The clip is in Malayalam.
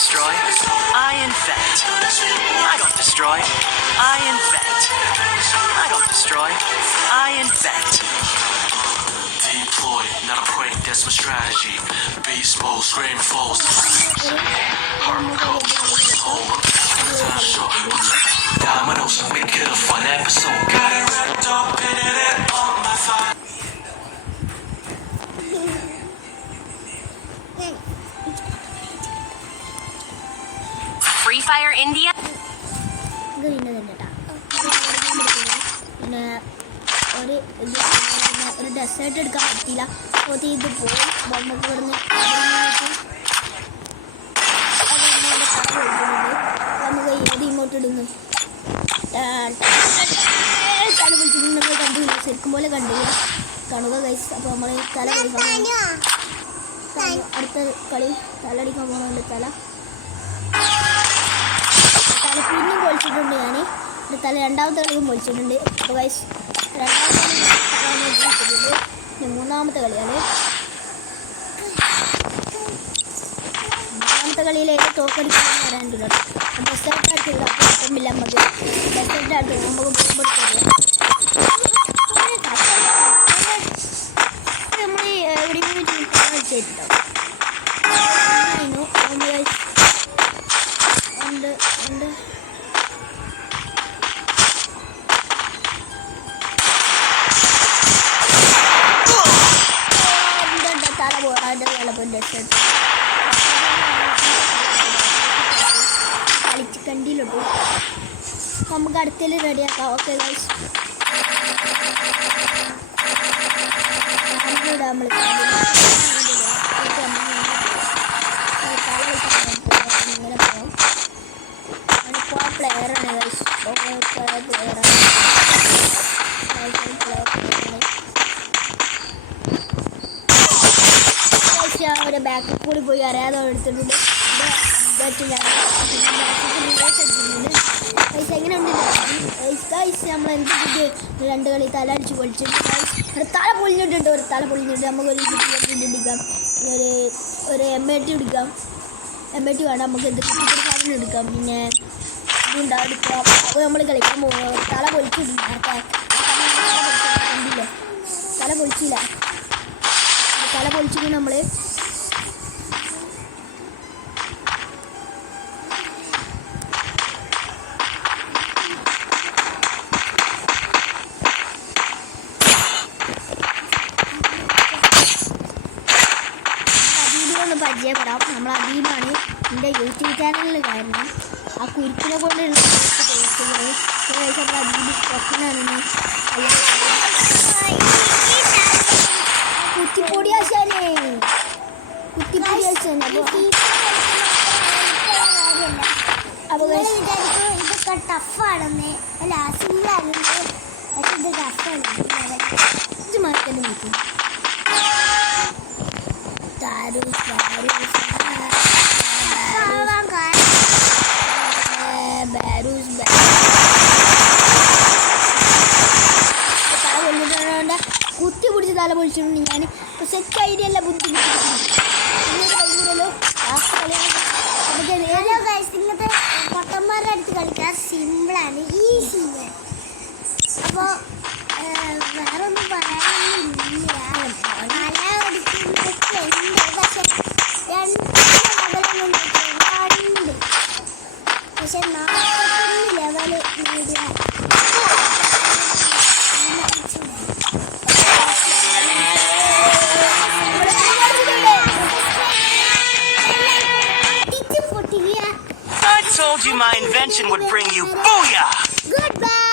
destroy, I invent. I don't destroy, I invent. I don't destroy, I invent. Deploy, not a prank, that's my strategy. Beast mode, scream flows. Heart cold, hold up, time short. Dominoes, make it a fun episode. Got it wrapped up, pinning it on my thigh. Free Fire India. പിന്നെ ഒരു ഡെസേർട്ട് എടുക്കാൻ പറ്റിയില്ല. അപ്പോൾ ഇത് പോയി നമുക്ക് ഇവിടുന്ന് നമുക്ക് ഏത് ഇങ്ങോട്ട് ഇടുന്നു തല പിടിച്ചിട്ട് നമ്മൾ കണ്ടില്ല, ശരിക്കും പോലെ കണ്ടില്ല. കാണുക ഗൈസ്. അപ്പോൾ നമ്മൾ തല അടുത്ത കളി തലടിക്കാൻ പോകുന്നുണ്ട്. തല പിന്നും പൊളിച്ചിട്ടുണ്ട്. ഞാൻ തല രണ്ടാമത്തെ കളിയും പൊളിച്ചിട്ടുണ്ട്. അപ്പോൾ ഗൈസ് രണ്ടാമത്തെ മൂന്നാമത്തെ കളിയാണ്. മൂന്നാമത്തെ കളിയിലേക്ക് തോക്കടിക്കാൻ വരാനുണ്ടല്ലോ. ഡെസേർട്ട് അടുത്തുള്ള കുഴപ്പമില്ല. നമുക്ക് ഡെസേർട്ട് അടുത്ത് നമുക്ക് പോകുമ്പോൾ നമ്മൾ എവിടെയും ചെയ്തിട്ടുണ്ടാവും. ഉണ്ട് തല പോകാതെ ചിലപ്പോൾ ഡെസേർട്ട് കളിച്ച് കണ്ടിയിലോട്ടു. നമുക്ക് അടുത്തതിൽ റെഡിയാക്കാം. ഓക്കെ ഗൈസ്, നമ്മൾ ഇങ്ങനെ പോകാം. ഞാനിപ്പോൾ ആ പ്ലെയറാണ് ഗൈസ്. പ്ലെയറാണ് ഒരു ബാക്കിൽ കൂടി പോയി അറിയാതെ എടുത്തിട്ടുണ്ട്. പൈസ എങ്ങനെയുണ്ട് ഗൈസ്? നമ്മൾ എന്ത് രണ്ട് കളി തല അടിച്ച് പൊളിച്ചിട്ടുണ്ട്. ഒരു തല പൊളിഞ്ഞിട്ടുണ്ട്. നമുക്കൊരു എടുക്കാം. ഒരു M80 എടുക്കാം. M80 വേണം നമുക്ക്. എന്ത് കുട്ടിയുടെ സാധനം എടുക്കാം. പിന്നെ ഇതുണ്ടാവും എടുക്കാം. അപ്പോൾ നമ്മൾ കളിക്കാൻ പോകും. തല പൊളിച്ചിട്ടില്ല. കണ്ടില്ലേ? തല പൊളിച്ചില്ല. തല പൊളിച്ചിട്ട് നമ്മൾ പരിചയപ്പെടാം. നമ്മൾ അദീബാണ്. എൻ്റെ യൂട്യൂബ് ചാനലിൽ കാരണം ആ കുരുപ്പിനെ കൊണ്ടുള്ള അദീബ് പൊക്കനാണ്. കുത്തിപ്പൊടി ആശാനേ, കുത്തിപ്പൊടി ആശാൻ. അപ്പോൾ ഇതൊക്കെ ടഫാണെന്ന് അല്ല, സിമ്പിളാണ്. പക്ഷെ ഇത് ടഫാണ്. ഇത് മാറ്റം കിട്ടും. കുത്തി പിടിച്ച് തല പൊളിച്ചിട്ടുണ്ട് ഞാൻ. സെറ്റ് ഐഡിയ അല്ല, ബുദ്ധിമുട്ടില്ലല്ലോ. ഇങ്ങനത്തെ പൊട്ടന്മാരുടെ അടുത്ത് കളിക്കാൻ സിമ്പിളാണ്, ഈസിയാണ്. അപ്പോൾ വേറെ ഒന്നും പറയാനൊന്നുമില്ല. തല ഒടിക്കുന്നതൊക്കെ ഉണ്ട്. പക്ഷെ രണ്ട് പക്ഷെ 41 level media. I told you my invention would bring you booyah! Goodbye!